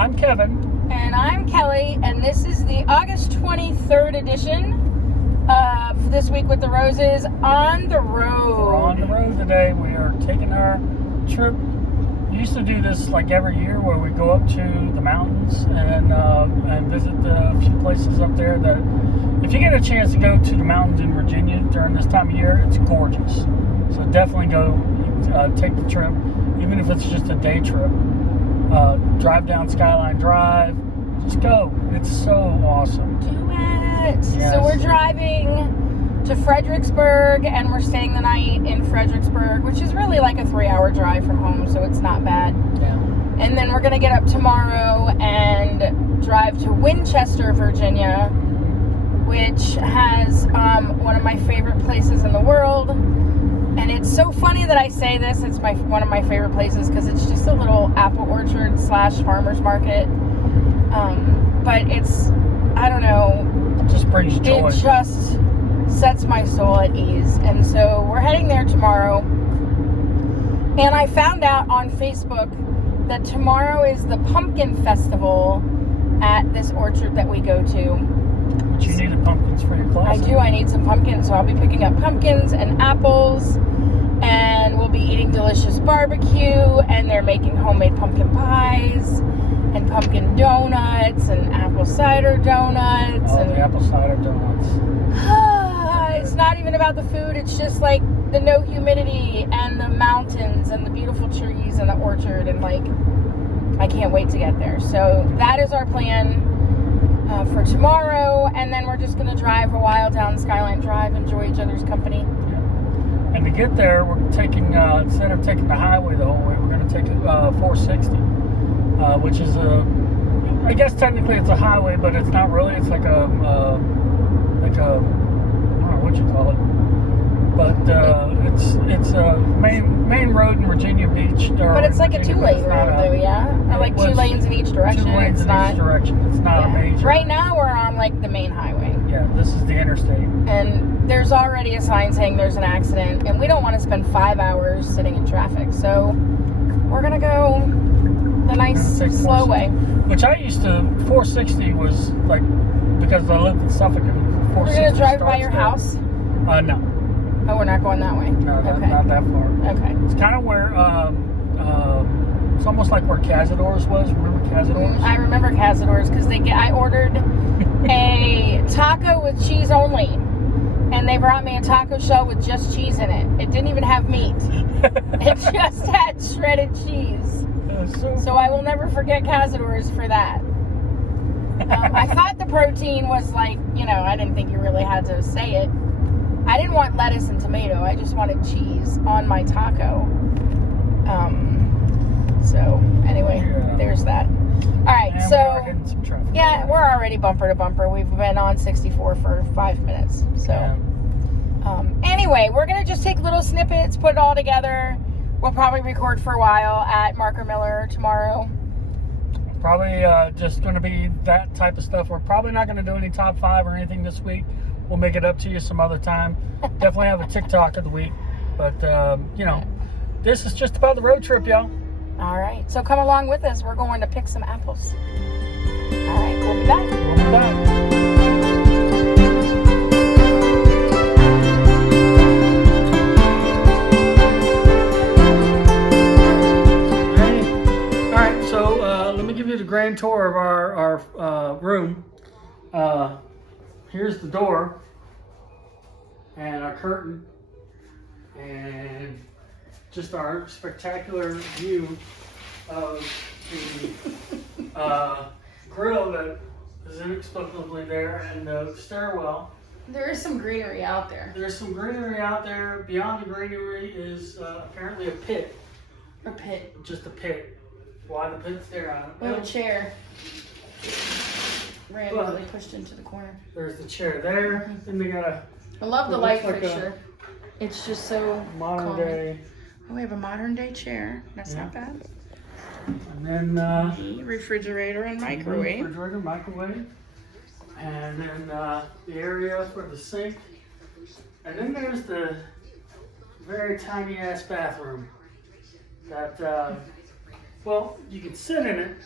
I'm Kevin. And I'm Kelly, and this is the August 23rd edition of This Week with the Roses on the road. We're on the road today. We are taking our trip. We used to do this like every year where we go up to the mountains and visit the few places up there that if you get a chance to go to the mountains in Virginia during this time of year, it's gorgeous. So definitely go take the trip, even if it's just a day trip. Drive down Skyline Drive. Just go. It's so awesome. Do it. Yes. So we're driving to Fredericksburg, and we're staying the night in Fredericksburg, which is really like a 3-hour drive from home, so it's not bad. Yeah. And then we're going to get up tomorrow and drive to Winchester, Virginia, which has one of my favorite places in the world. And it's so funny that I say this. It's one of my favorite places because it's just a little apple orchard / farmer's market. But it's, I don't know. It just brings joy. It just sets my soul at ease. And so we're heading there tomorrow. And I found out on Facebook that tomorrow is the pumpkin festival at this orchard that we go to. But you need the pumpkins for your closet. I do. I need some pumpkins, so I'll be picking up pumpkins and apples, and we'll be eating delicious barbecue, and they're making homemade pumpkin pies and pumpkin donuts and apple cider donuts. The apple cider donuts. It's not even about the food. It's just like the no humidity and the mountains and the beautiful trees and the orchard, and like I can't wait to get there. So that is our plan for tomorrow, and then we're just going to drive a while down Skyline Drive, enjoy each other's company. Yeah. And to get there, we're taking, instead of taking the highway the whole way, we're going to take 460, which is I guess technically it's a highway, but it's not really. It's like a I don't know what you call it. But it's a main road in Virginia Beach. But it's like a 2-lane road, though, yeah? Or like 2 lanes in each direction. 2 lanes in each direction. It's not a major. Right now we're on like the main highway. Yeah, this is the interstate. And there's already a sign saying there's an accident, and we don't want to spend 5 hours sitting in traffic. So we're going to go the nice slow way. Which I used to, 460 was like, because I lived in Suffolk, and 460 We're going to drive by your house? No. Oh, we're not going that way? No, okay. not that far. Okay. It's kind of where, it's almost like where Cazadores was. Remember Cazadores? I remember Cazadores because I ordered a taco with cheese only. And they brought me a taco shell with just cheese in it. It didn't even have meat. It just had shredded cheese. So I will never forget Cazadores for that. I thought the protein was like, I didn't think you really had to say it. I didn't want lettuce and tomato. I just wanted cheese on my taco. So anyway, there's that. All right, and so we are hitting some traffic. Yeah, we're already bumper to bumper. We've been on 64 for 5 minutes. So anyway, we're gonna just take little snippets, put it all together. We'll probably record for a while at Marker Miller tomorrow. Probably just going to be that type of stuff. We're probably not going to do any top 5 or anything this week. We'll make it up to you some other time. Definitely have a TikTok of the week. But, this is just about the road trip, y'all. All right. So come along with us. We're going to pick some apples. All right. We'll be back. We'll be back. The grand tour of our room. Here's the door and our curtain and just our spectacular view of the grill that is inexplicably there and the stairwell. There is some greenery out there. There's some greenery out there. Beyond the greenery is apparently a pit. A pit. Just a pit. Why the pit's there, I don't know. We have a chair randomly pushed into the corner. There's the chair there. Then they got I love the light fixture. It's just so modern day. Oh, we have a modern day chair. That's not bad. And then refrigerator and microwave. Refrigerator, microwave. And then the area for the sink. And then there's the very tiny ass bathroom that well, you can sit in it,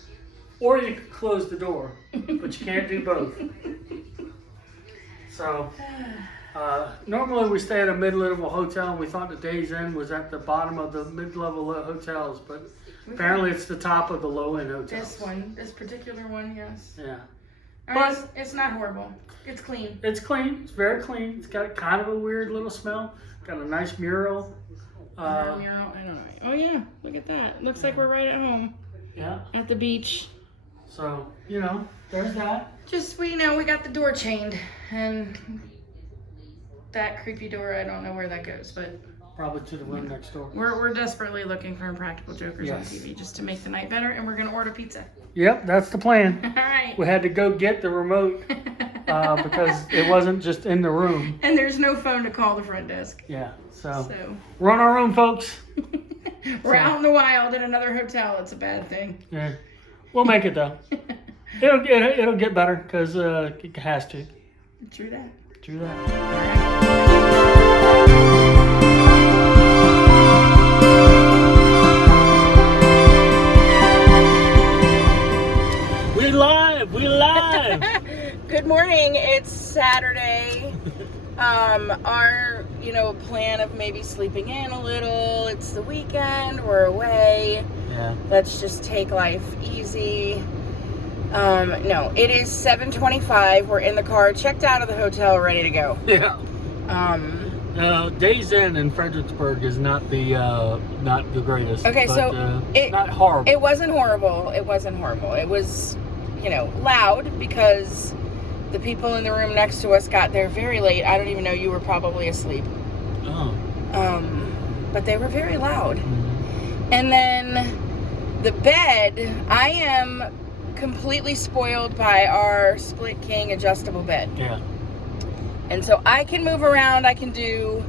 or you can close the door, but you can't do both. So, normally we stay at a mid-level hotel, and we thought the Days Inn was at the bottom of the mid-level hotels, but apparently it's the top of the low-end hotels. This particular one, yes. Yeah. But it's not horrible. It's clean. It's clean. It's very clean. It's got kind of a weird little smell. Got a nice mural. Mural. I don't know. Oh yeah, look at that. Looks like we're right at home. Yeah. At the beach. So there's that. Just we got the door chained, and that creepy door. I don't know where that goes, but probably to the room next door. We're desperately looking for Impractical Jokers on TV just to make the night better, and we're gonna order pizza. Yep, that's the plan. All right. We had to go get the remote because it wasn't just in the room. And there's no phone to call the front desk. Yeah, so we're on our own, folks. We're out in the wild in another hotel. It's a bad thing. Yeah, we'll make it though. It'll get better because it has to. True that. True that. All right. We live. Good morning. It's Saturday. Our plan of maybe sleeping in a little. It's the weekend. We're away. Yeah. Let's just take life easy. No, it is 7:25. We're in the car, checked out of the hotel, ready to go. Yeah. Days Inn in Fredericksburg is not the greatest. Okay, but, so not horrible. It wasn't horrible. It was, loud because the people in the room next to us got there very late. I don't even know, you were probably asleep. Oh. But they were very loud. Mm-hmm. And then the bed, I am completely spoiled by our split king adjustable bed. Yeah. And so I can move around, I can do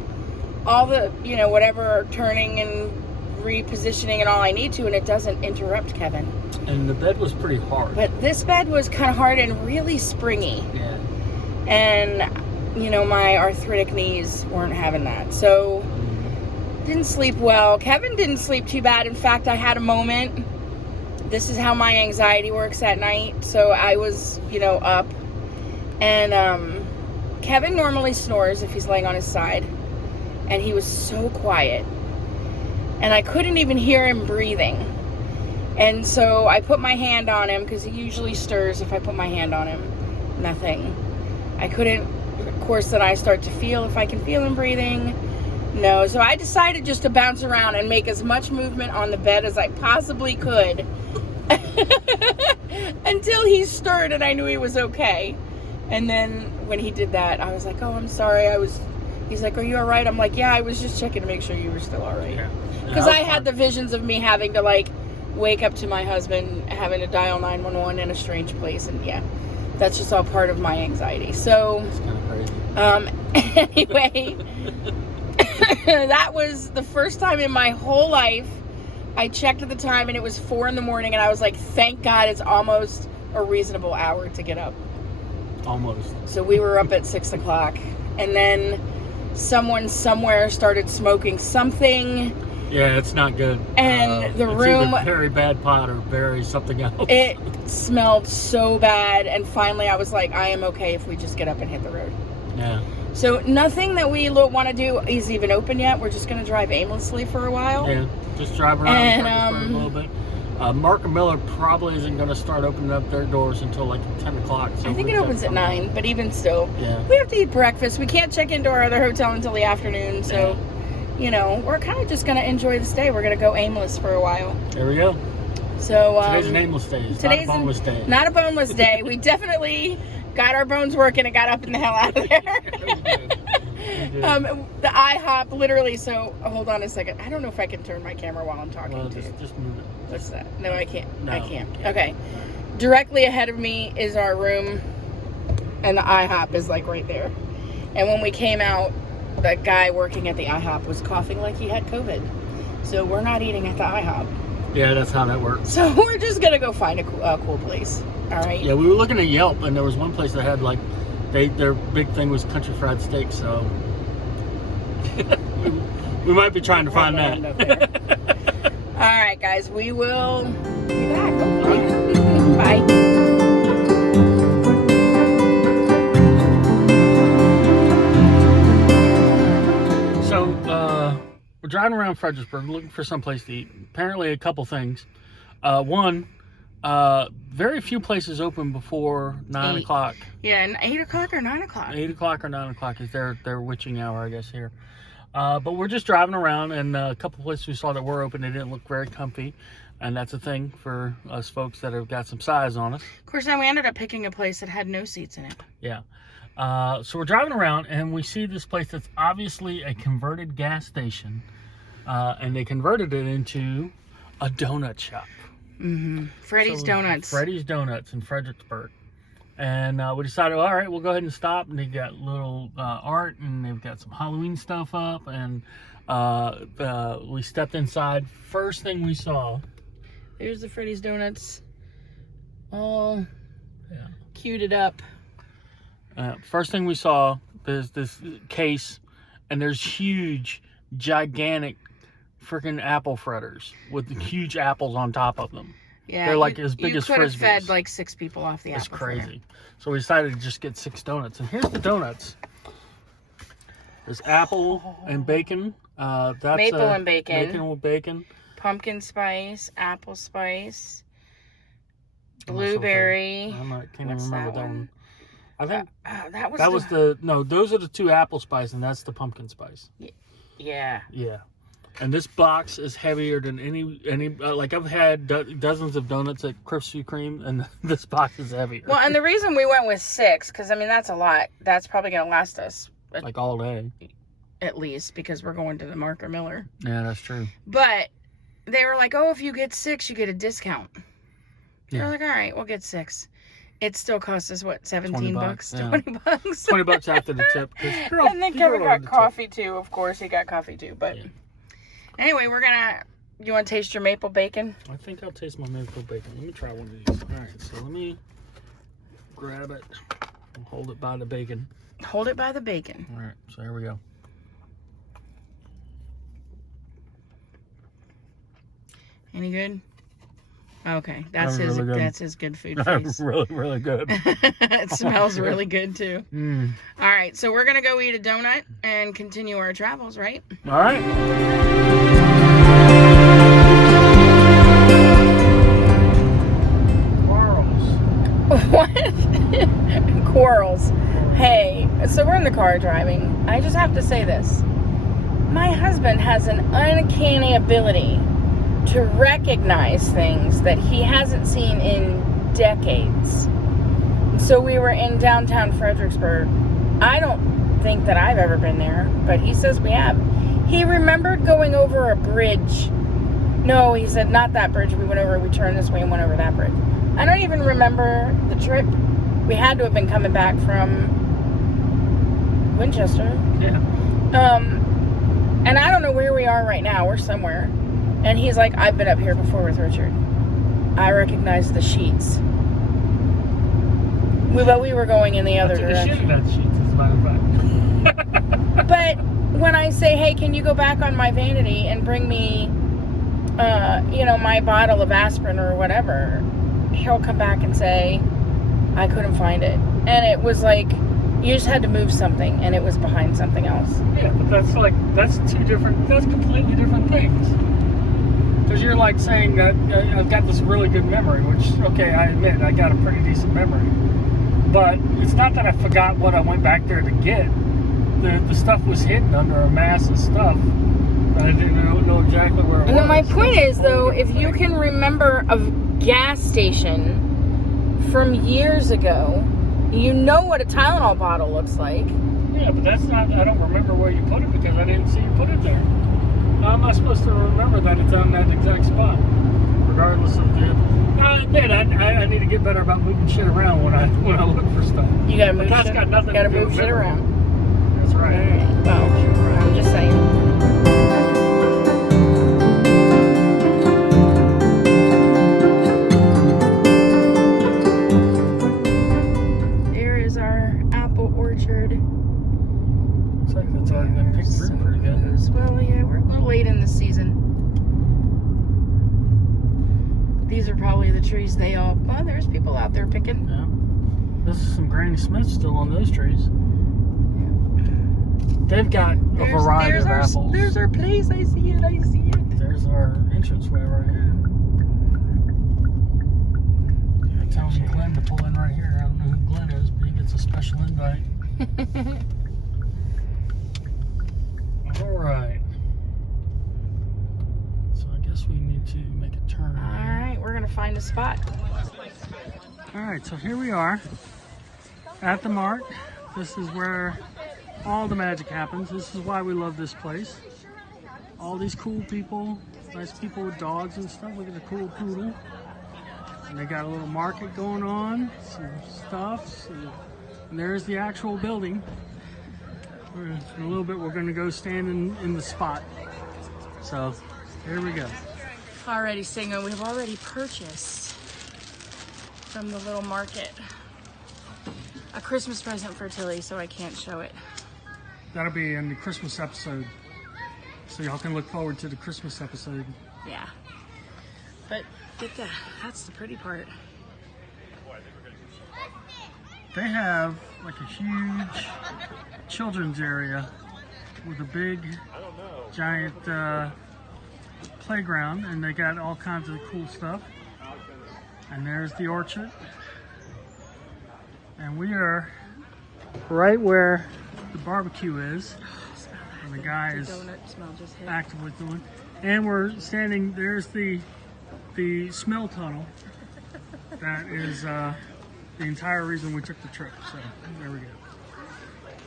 all the, whatever turning and repositioning and all I need to, and it doesn't interrupt Kevin. And the bed was pretty hard. But this bed was kind of hard and really springy. Yeah. And, my arthritic knees weren't having that. So, didn't sleep well. Kevin didn't sleep too bad. In fact, I had a moment. This is how my anxiety works at night. So I was, up. And Kevin normally snores if he's laying on his side. And he was so quiet. And I couldn't even hear him breathing. And so I put my hand on him because he usually stirs if I put my hand on him. Nothing. I couldn't. Of course, then I start to feel if I can feel him breathing. No. So I decided just to bounce around and make as much movement on the bed as I possibly could. Until he stirred and I knew he was okay. And then when he did that, I was like, oh, I'm sorry. He's like, are you all right? I'm like, yeah, I was just checking to make sure you were still all right. Because I had the visions of me having to wake up to my husband, having to dial 911 in a strange place. And yeah, that's just all part of my anxiety. So, it's kind of crazy. Anyway, that was the first time in my whole life I checked at the time and it was 4 a.m. and I was like, thank God it's almost a reasonable hour to get up. Almost. So we were up at 6 o'clock and then someone somewhere started smoking something. Yeah, it's not good. And the it's room, either very bad pot or very something else. It smelled so bad. And finally I was like, I am okay if we just get up and hit the road. Yeah. So nothing that we want to do is even open yet. We're just going to drive aimlessly for a while. Yeah, just drive around and, a little bit. Mark and Miller probably isn't going to start opening up their doors until 10 o'clock. So I think it opens at 9, but even still. Yeah. We have to eat breakfast. We can't check into our other hotel until the afternoon. So, we're kind of just going to enjoy this day. We're going to go aimless for a while. There we go. So today's an aimless day. It's not a boneless day. Not a boneless day. We definitely got our bones working and got up and the hell out of there. The IHOP literally, so hold on a second. I don't know if I can turn my camera while I'm talking to you. Just move it. What's that? No, I can't. No, I can't. Okay. Directly ahead of me is our room and the IHOP is right there. And when we came out, the guy working at the IHOP was coughing like he had COVID. So we're not eating at the IHOP. Yeah, that's how that works. So we're just going to go find a cool place. All right. Yeah, we were looking at Yelp, and there was one place that had their big thing was country fried steak. So we might be trying to find that. All right, guys, we will be back. Hopefully. Bye. We're driving around Fredericksburg looking for someplace to eat. Apparently, a couple things. One, very few places open before 9 o'clock. Yeah, and 8 o'clock or 9 o'clock. 8 o'clock or 9 o'clock is their witching hour, I guess, here. But we're just driving around, and a couple places we saw that were open, they didn't look very comfy. And that's a thing for us folks that have got some size on us. Of course, then we ended up picking a place that had no seats in it. Yeah. So we're driving around, and we see this place that's obviously a converted gas station. And they converted it into a donut shop. Mm-hmm. Freddy's Donuts. Freddy's Donuts in Fredericksburg. And we decided, all right, we'll go ahead and stop. And they got little art, and they've got some Halloween stuff up. And we stepped inside. First thing we saw. There's the Freddy's Donuts. All cued up. First thing we saw, there's this case, and there's huge, gigantic freaking apple fritters with huge apples on top of them. Yeah, they're like as big as Frisbees. You could have fed like 6 people off the apple. It's crazy. So we decided to just get 6 donuts. And here's the donuts. There's apple and bacon. That's maple and bacon. Maple with bacon. Pumpkin spice, apple spice, blueberry. Can't even remember that one. I think that was those are the 2 apple spice, and that's the pumpkin spice. Yeah. Yeah. And this box is heavier than any like I've had dozens of donuts at Krispy Kreme, and this box is heavier. Well, and the reason we went with 6, because I mean that's a lot. That's probably gonna last us like all day, at least, because we're going to the Marker Miller. Yeah, that's true. But they were like, "Oh, if you get 6, you get a discount." Yeah. We're like, "All right, we'll get 6." It still cost us what, 17 bucks? Yeah. 20 bucks. $20 after the tip. And then Kevin got coffee too. Of course, he got coffee too. But anyway, you want to taste your maple bacon? I think I'll taste my maple bacon. Let me try one of these. All right, so let me grab it and hold it by the bacon. Hold it by the bacon. All right, so here we go. Any good? Okay, that's his. Really that's his good food face. really good. It smells really good too. Mm. All right, so we're gonna go eat a donut and continue our travels, right? All right. Quarrels. What? Quarrels. Hey, so we're in the car driving. I just have to say this. My husband has an uncanny ability to recognize things that he hasn't seen in decades. So we were in downtown Fredericksburg. I don't think that I've ever been there, but he says we have. He remembered going over a bridge. No, he said not that bridge. We turned this way and went over that bridge. I don't even remember the trip. We had to have been coming back from Winchester. Yeah. And I don't know where we are right now. We're somewhere. And he's like, I've been up here before with Richard. I recognize the sheets. But we were going in the other direction. I took a shit about sheets, as a matter of fact. But when I say, hey, can you go back on my vanity and bring me, my bottle of aspirin or whatever, he'll come back and say, I couldn't find it. And it was like, you just had to move something, and it was behind something else. Yeah, but that's completely different things. Because you're like saying that I've got this really good memory, which, okay, I admit, I got a pretty decent memory. But it's not that I forgot what I went back there to get. The stuff was hidden under a mass of stuff. I didn't know exactly where it was. And then my point is, though, if you can remember a gas station from years ago, you know what a Tylenol bottle looks like. Yeah, but that's not, I don't remember where you put it because I didn't see you put it there. How am I supposed to remember that it's on that exact spot? Regardless of the... I admit, I need to get better about moving shit around when I look for stuff. You gotta move shit. Got nothing gotta to do move with shit memory. around. That's right. Well, I'm just saying. These are probably the trees they all... Oh, there's people out there picking. Yeah. This is some Granny Smith still on those trees. They've got a variety of apples. There's our place. I see it. I see it. There's our entranceway right here. I'm telling Glenn to pull in right here. I don't know who Glenn is, but he gets a special invite. All right. So I guess we need to make a turn. All right, we're gonna find a spot. All right, so here we are at the mart. This is where all the magic happens. This is why we love this place. All these cool people, nice people with dogs and stuff. Look at the cool poodle. And they got a little market going on, some stuff. And there's the actual building. In a little bit, we're going to go stand in the spot. So, here we go. Already, Singo, we've already purchased from the little market a Christmas present for Tilly, so I can't show it. That'll be in the Christmas episode. So y'all can look forward to the Christmas episode. Yeah. But that's the pretty part. They have like a huge children's area with a big, giant playground, and they got all kinds of cool stuff. And there's the orchard. And we are right where the barbecue is. And the guy is actively doing. And we're standing, there's the smell tunnel. That is the entire reason we took the trip. So there we go.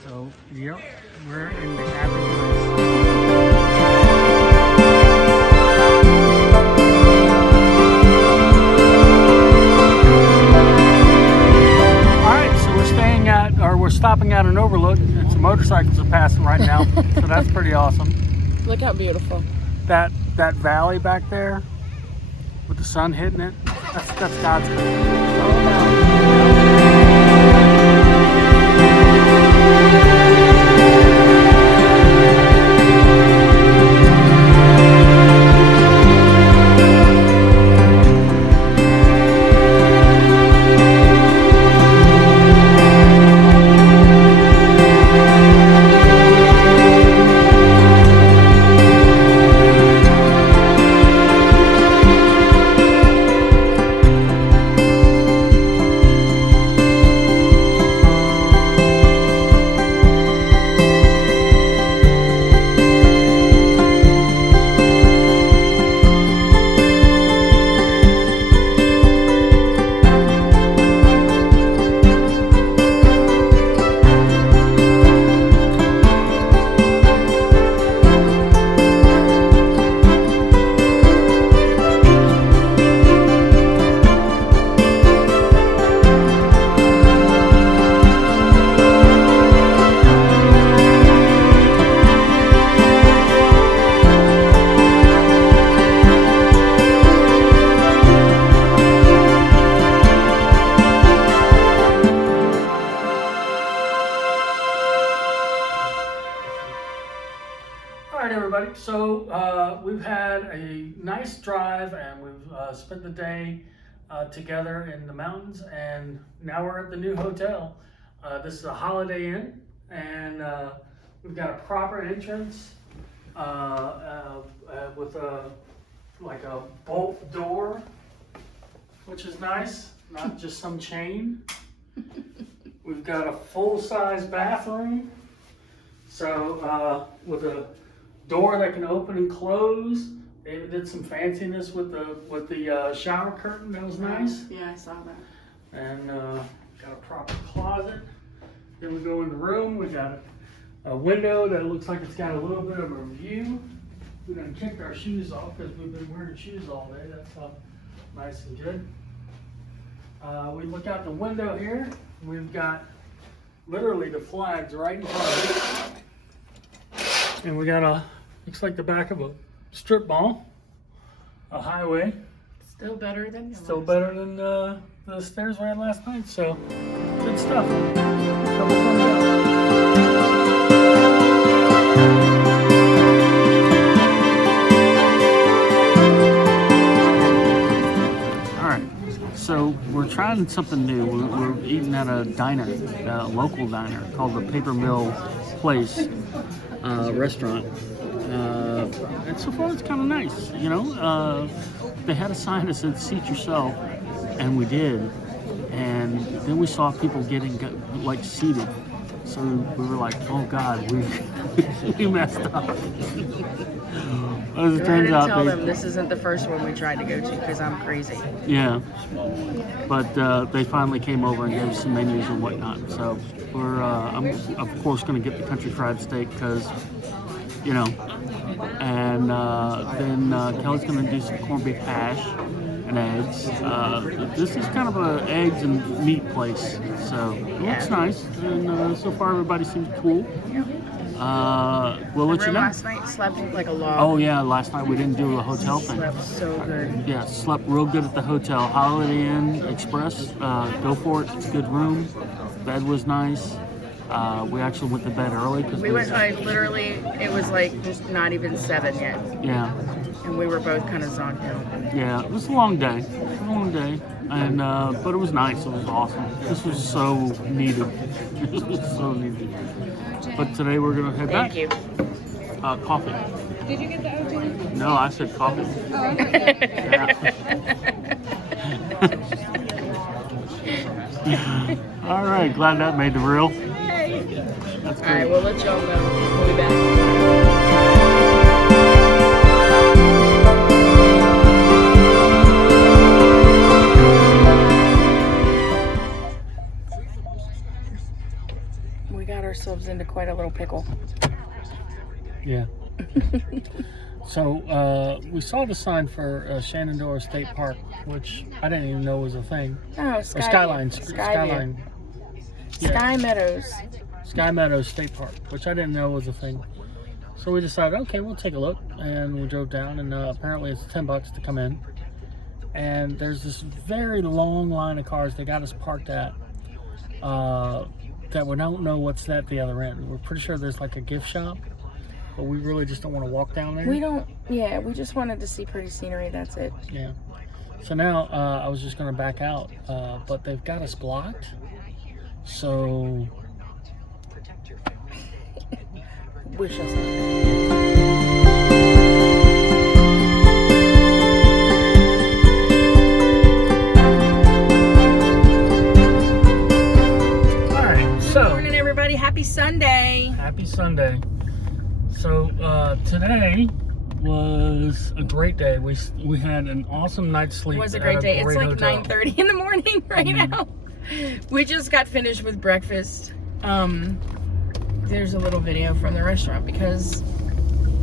So, yep, we're in the happy place. We're stopping at an overlook, and some motorcycles are passing right now, so that's pretty awesome. Look how beautiful. That valley back there, with the sun hitting it, that's God's So we've had a nice drive, and we've spent the day together in the mountains, and now we're at the new hotel. This is a Holiday Inn, and we've got a proper entrance with a bolt door, which is nice, not just some chain. We've got a full-size bathroom, so with a door that can open and close. David did some fanciness with the shower curtain. That was nice. Yeah, I saw that. And got a proper closet. Then we go in the room. We got a window that looks like it's got a little bit of a view. We done kicked our shoes off because we've been wearing shoes all day. That's nice and good. We look out the window here. We've got literally the flags right in front of us. And we got looks like the back of a strip mall, a highway. Still better than yours. Still better than the stairs we had last night. So, good stuff. Couple thumbs up. trying something new. We're eating at a diner, a local diner called the Paper Mill Place restaurant. And so far it's kind of nice, you know. They had a sign that said "Seat yourself," and we did. And then we saw people getting like seated. So we were like, "Oh God, we messed up." As it turns out, tell them this isn't the first one we tried to go to because I'm crazy. Yeah, but they finally came over and gave us some menus and whatnot. So I'm of course going to get the country fried steak because, you know, and then Kelly's going to do some corned beef hash and eggs. This is kind of a eggs and meat place, so it looks nice. And so far everybody seems cool. We'll let you know. Last night slept like a log. Oh yeah, last night we didn't do a hotel thing. Slept so good. Yeah, slept real good at the hotel. Holiday Inn Express, go for it. It's a good room. Bed was nice. We actually went to bed early because we went like literally. It was like just not even 7 yet. Yeah. And we were both kind of zonked out. Yeah, it was a long day. And but it was nice. It was awesome. This was so needed. This was so needed. But today we're gonna head back. Thank you. Coffee. Did you get the OJ? No, I said coffee. Oh, okay. Yeah. All right, glad that made the reel. Hey. That's All great. right, we'll let y'all know. We'll be back. We got ourselves into quite a little pickle. Yeah. So we saw the sign for Shenandoah State Park, which I didn't even know was a thing. Oh, Or Skyline. Skyline. Yeah. Sky Meadows. Sky Meadows State Park, which I didn't know was a thing. So we decided, okay, we'll take a look, and we drove down, and apparently it's $10 to come in. And there's this very long line of cars they got us parked at that we don't know what's at the other end. We're pretty sure there's like a gift shop, but we really just don't want to walk down there. We just wanted to see pretty scenery, that's it. Yeah. So now I was just going to back out, but they've got us blocked. So Wish us luck. Happy Sunday. Happy Sunday. So today was a great day. We had an awesome night's sleep. It was a great day. It's like hotel. 9:30 in the morning right now. We just got finished with breakfast. There's a little video from the restaurant because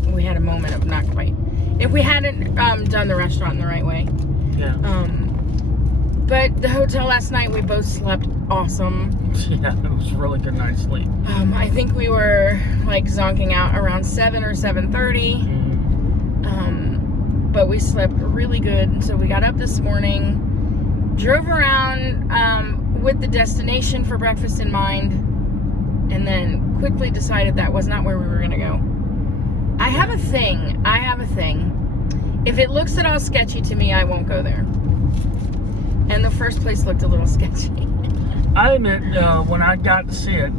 we had a moment of not quite. If we hadn't done the restaurant in the right way. Yeah. But the hotel last night, we both slept awesome. Yeah, it was a really good night's sleep. I think we were like zonking out around 7 or 7:30. But we slept really good. So we got up this morning, drove around with the destination for breakfast in mind, and then quickly decided that was not where we were going to go. I have a thing. If it looks at all sketchy to me, I won't go there. And the first place looked a little sketchy. I admit, when I got to see it,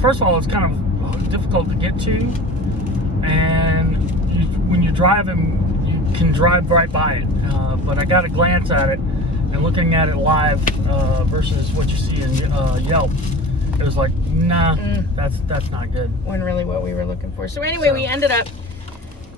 first of all, it's kind of difficult to get to, and when you're driving, you can drive right by it. But I got a glance at it, and looking at it live versus what you see in Yelp, it was like, nah, that's not good. Wasn't really what we were looking for. So anyway, we ended up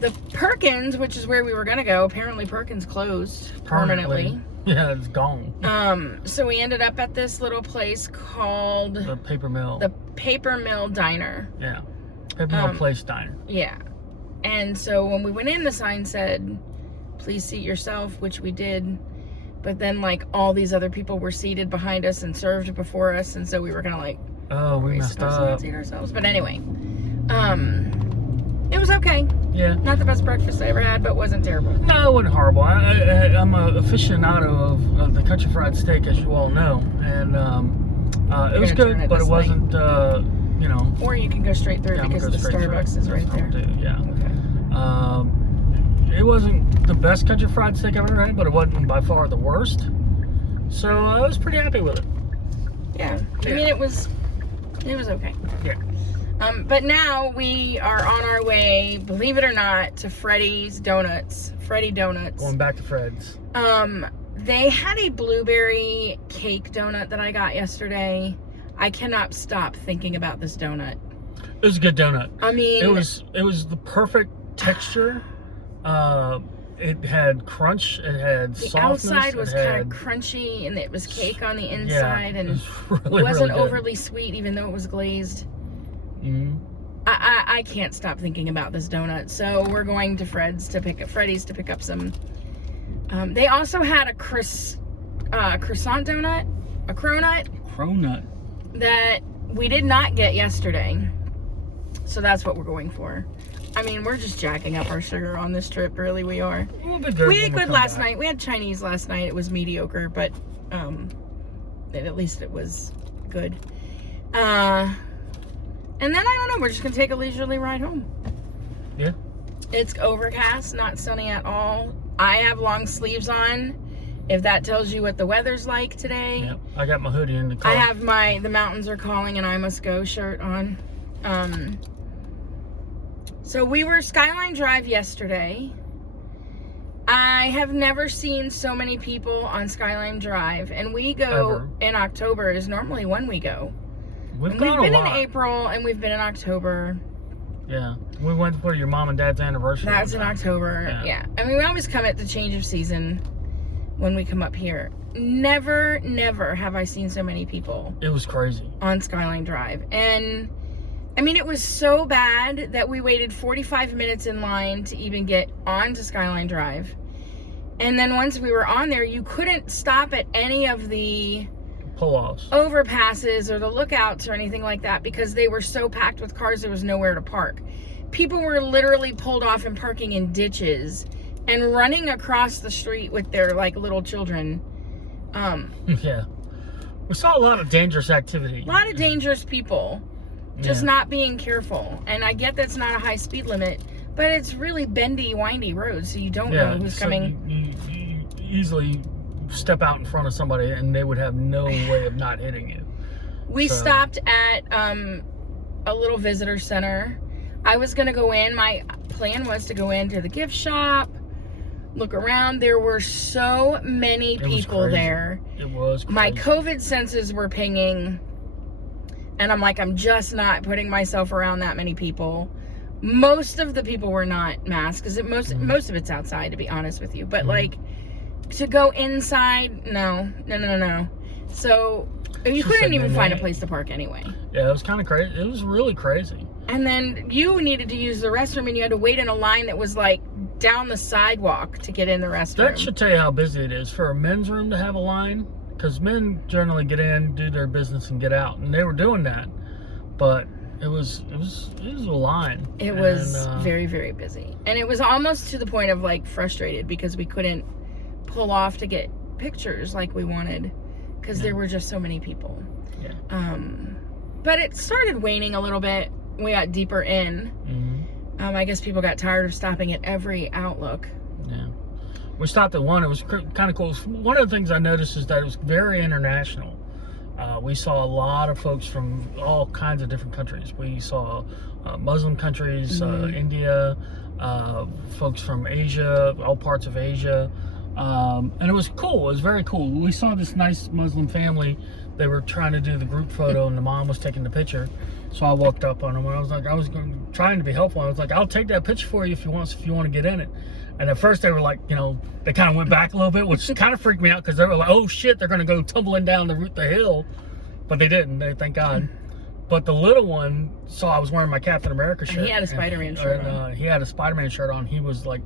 the Perkins, which is where we were gonna go. Apparently, Perkins closed permanently. Yeah, it's gone. So we ended up at this little place called The Paper Mill. The Paper Mill Diner. Yeah, Paper Mill Place Diner. Yeah, and so when we went in, the sign said, "Please seat yourself," which we did. But then, like, all these other people were seated behind us and served before us, and so we were kind of like, "Oh, we messed up." Seat ourselves. But anyway, it was okay. Yeah. Not the best breakfast I ever had, but wasn't terrible. No, it wasn't horrible. I'm a aficionado of the country fried steak, as you all know, and it was good, but it wasn't, you know. Or you can go straight through because the Starbucks is right there. Yeah. Okay. It wasn't the best country fried steak I've ever had, but it wasn't by far the worst. So I was pretty happy with it. Yeah. I mean, it was okay. Yeah. But now we are on our way, believe it or not, to Freddy's Donuts. Freddy Donuts. Going back to Fred's. They had a blueberry cake donut that I got yesterday. I cannot stop thinking about this donut. It was a good donut. I mean, it was the perfect texture. It had crunch. It had the softness. outside was kind of crunchy, and it was cake on the inside, and it was really, it wasn't really good. overly sweet, even though it was glazed. Mm-hmm. I can't stop thinking about this donut. So we're going to Freddy's to pick up some. They also had a croissant donut, a cronut that we did not get yesterday. So that's what we're going for. I mean, we're just jacking up our sugar on this trip. Really, we are. We ate good last night. We had Chinese last night. It was mediocre, but at least it was good. And then, I don't know, we're just going to take a leisurely ride home. Yeah. It's overcast, not sunny at all. I have long sleeves on, if that tells you what the weather's like today. Yeah, I got my hoodie in the car. I have my The Mountains Are Calling and I Must Go shirt on. So we were Skyline Drive yesterday. I have never seen so many people on Skyline Drive, and we go Ever. in October is normally when we go. We've We've gone been a lot. in April and we've been in October. Yeah, we went for your mom and dad's anniversary. That's in October. Yeah. I mean, we always come at the change of season when we come up here. Never have I seen so many people. It was crazy. On Skyline Drive. And I mean, it was so bad that we waited 45 minutes in line to even get onto Skyline Drive. And then once we were on there, you couldn't stop at any of the pull-offs, overpasses, or the lookouts or anything like that because they were so packed with cars there was nowhere to park. People were literally pulled off and parking in ditches and running across the street with their like little children. Yeah, we saw a lot of dangerous activity. A lot of dangerous people just not being careful. And I get that's not a high speed limit, but it's really bendy, windy roads, so you don't know who's coming. You easily step out in front of somebody and they would have no way of not hitting you. We stopped at a little visitor center. I was gonna go in. My plan was to go into the gift shop, look around. There were so many people there. It was crazy. My COVID senses were pinging, and I'm like, I'm just not putting myself around that many people. Most of the people were not masked because most of it's outside, to be honest with you. But like, to go inside, no. So you couldn't even find a place to park anyway. Yeah, it was kind of crazy. It was really crazy. And then you needed to use the restroom, and you had to wait in a line that was like down the sidewalk to get in the restroom. That should tell you how busy it is for a men's room to have a line, because men generally get in, do their business, and get out, and they were doing that. But it was a line. It was very, very busy, and it was almost to the point of like frustrated because we couldn't pull off to get pictures like we wanted because there were just so many people. Yeah. But it started waning a little bit. We got deeper in. Mm-hmm. I guess people got tired of stopping at every Outlook. Yeah. We stopped at one. It was kind of cool. One of the things I noticed is that it was very international. We saw a lot of folks from all kinds of different countries. We saw Muslim countries, India, folks from Asia, all parts of Asia. And it was cool. It was very cool. We saw this nice Muslim family. They were trying to do the group photo, and the mom was taking the picture. So I walked up on them, and I was trying to be helpful. I was like, I'll take that picture for you if you want to get in it. And at first they were like, they kind of went back a little bit, which kind of freaked me out because they were like, oh shit, they're going to go tumbling down the hill. But they didn't. Thank God. But the little one saw I was wearing my Captain America shirt. And he had a Spider-Man shirt on. He had a Spider-Man shirt on. He was like,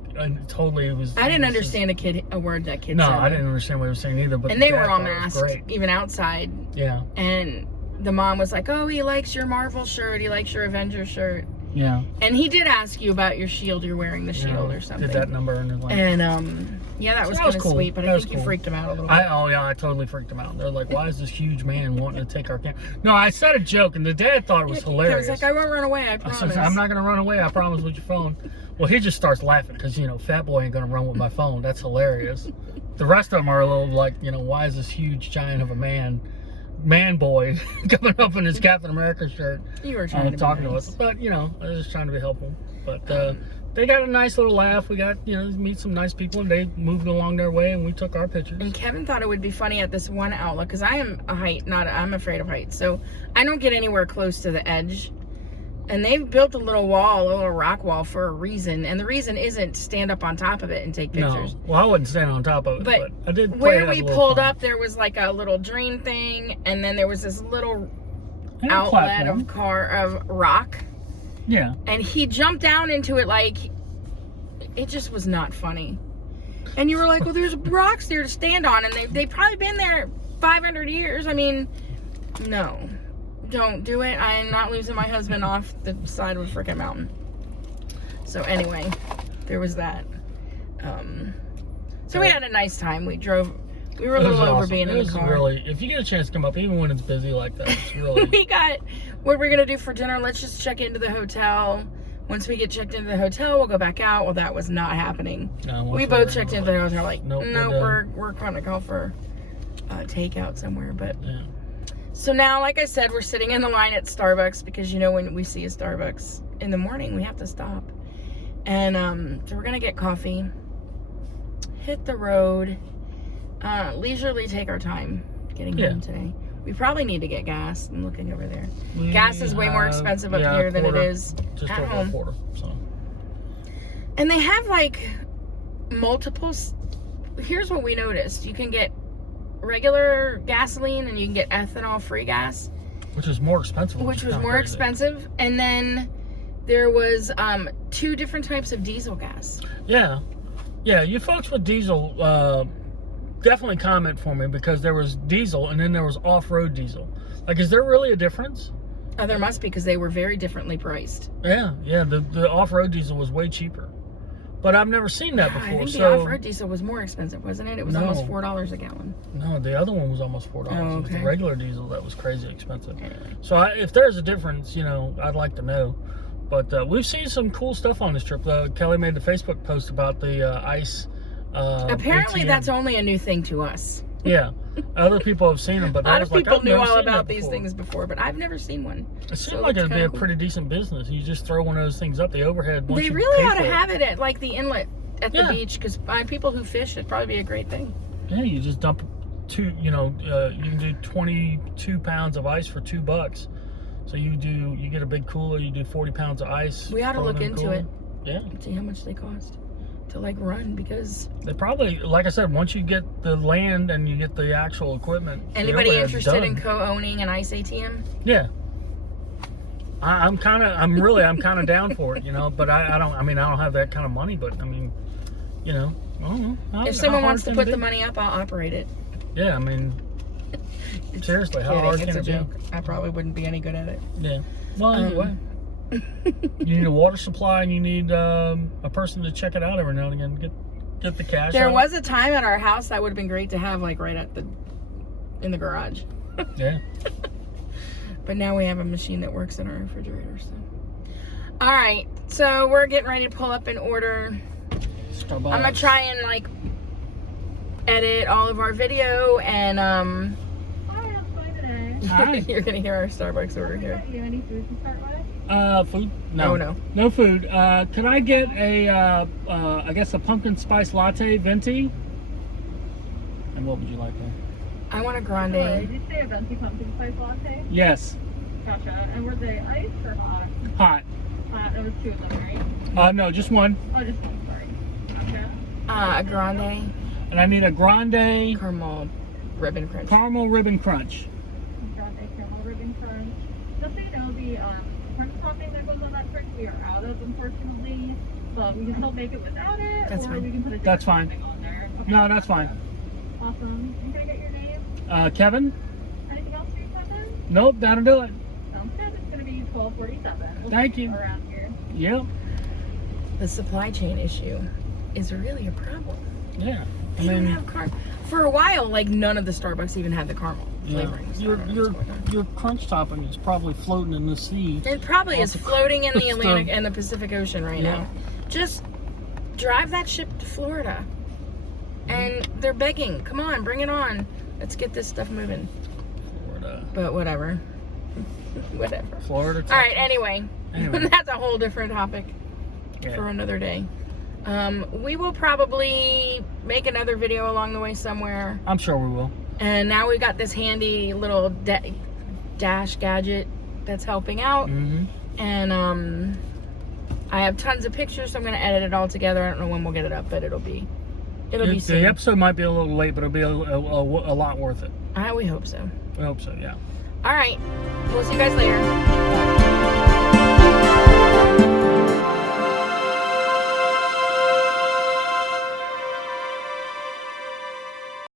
totally, it was... I didn't understand a word that kid said. No, I didn't understand what he was saying either. But and they were all masked, even outside. Yeah. And the mom was like, oh, he likes your Marvel shirt. He likes your Avengers shirt. Yeah. And he did ask you about your shield. You're wearing the shield or something. Did that number and like... And, yeah, that was kind of cool. sweet, but I think you freaked him out a little bit. I totally freaked him out. They're like, why is this huge man wanting to take our camera? No, I said a joke, and the dad thought it was hilarious. He was like, I won't run away, I promise. I said, I'm not going to run away, I promise, with your phone. Well, he just starts laughing because, fat boy ain't going to run with my phone. That's hilarious. The rest of them are a little like, why is this huge giant of a man boy coming up in his Captain America shirt? You were trying to talking be nice. to us, but I was just trying to be helpful. But they got a nice little laugh. We got meet some nice people, and they moved along their way, and we took our pictures. And Kevin thought it would be funny at this one outlet because I am I'm afraid of heights, so I don't get anywhere close to the edge. And they've built a little rock wall for a reason, and the reason isn't to stand up on top of it and take pictures. No, well, I wouldn't stand on top of it, but I did. Where we pulled up, there was like a little drain thing, and then there was this little outlet of rock. Yeah. And he jumped down into it like it just was not funny. And you were like, well, there's rocks there to stand on, and they've probably been there 500 years. I mean, no. Don't do it. I am not losing my husband off the side of a freaking mountain. So anyway, there was that. So we had a nice time. We were a little over being in the car. Really, if you get a chance to come up, even when it's busy like that, it's really. What we're gonna do for dinner. Let's just check into the hotel. Once we get checked into the hotel, we'll go back out. Well, that was not happening. No, we both checked into the hotel like, nope, we're gonna go for takeout somewhere. But yeah. So now, like I said, we're sitting in the line at Starbucks because when we see a Starbucks in the morning, we have to stop. And so we're gonna get coffee, hit the road, leisurely take our time getting home today. We probably need to get gas. I'm looking over there. Gas is way more expensive up here than it is just at over home. a quarter. So. And they have like multiples. Here's what we noticed: you can get regular gasoline and you can get ethanol-free gas, which is more expensive. Which was more expensive, and then there was 2 different types of diesel gas. Yeah, you folks with diesel. Definitely comment for me, because there was diesel and then there was off-road diesel. Like, is there really a difference? Oh, there must be, because they were very differently priced. Yeah. The off-road diesel was way cheaper, but I've never seen that before. I think the off-road diesel was more expensive, wasn't it? It was almost $4 a gallon. No, the other one was almost $4. Oh, okay. It was the regular diesel that was crazy expensive. Anyway. So if there's a difference, I'd like to know. But we've seen some cool stuff on this trip. Kelly made the Facebook post about the ice. Apparently, ATM. that's only a new thing to us. Yeah, other people have seen them, but a lot of people knew all about about these things before, but I've never seen one. It seemed like it'd be a pretty decent business. You just throw one of those things up the overhead. They really ought to have it at like the inlet at the beach, because by people who fish, it'd probably be a great thing. Yeah, you just dump you can do 22 pounds of ice for $2. So you get a big cooler. You do 40 pounds of ice. We ought to look into it. Yeah. See how much they cost to run, because they probably, like I said, once you get the land and you get the actual equipment. Anybody interested in co-owning an ice ATM? Yeah. I'm kind of down for it, but I don't have that kind of money, but I mean, I don't know. If someone wants to put the money up, I'll operate it. Yeah, I mean, seriously, how hard can it be? It's a joke. I probably wouldn't be any good at it. Yeah. Well, either way. You need a water supply, and you need a person to check it out every now and again. Get the cash. There was a time at our house that would have been great to have right in the garage. Yeah. But now we have a machine that works in our refrigerator. So, all right. So we're getting ready to pull up and order. Starbucks. I'm gonna try and edit all of our video, and Hi. you're gonna hear our Starbucks order here. Do you have any food to start with? Food? No. No food. Can I get I guess a pumpkin spice latte venti? And what would you like there? I want a grande. Did you say a venti pumpkin spice latte? Yes. Gotcha. And were they iced or hot? Hot. Hot. It was 2 of them, right? No, just one. Oh, just one. Sorry. Gotcha. A grande. And I need a grande caramel ribbon crunch. Caramel ribbon crunch. Grande caramel ribbon crunch. Just so you know, the crunch topping that goes on that crunch we are out of, unfortunately. But we can still make it without it. That's or fine. We can put a That's different fine. topping on there. Okay. No, that's fine. Awesome. And can I get your name? Kevin? Anything else for you, Kevin? Nope, that'll do it. Sounds good. It's going to be 12:47. We'll Thank see you. Around here. Yep. The supply chain issue is really a problem. Yeah. They don't have caramel. For a while, none of the Starbucks even had the caramel flavorings. Your crunch topping is probably floating in the sea. It probably is floating in the Atlantic and the Pacific Ocean right now. Just drive that ship to Florida. And they're begging, come on, bring it on. Let's get this stuff moving. Florida. But whatever. Whatever. Florida. Texas. All right, anyway. Anyway. That's a whole different topic for another day. We will probably make another video along the way somewhere. I'm sure we will. And now we got this handy little dash gadget that's helping out. Mm-hmm. And I have tons of pictures, so I'm going to edit it all together. I don't know when we'll get it up, but it'll be soon. The episode might be a little late, but it'll be a lot worth it. We hope so. We hope so, yeah. All right. We'll see you guys later.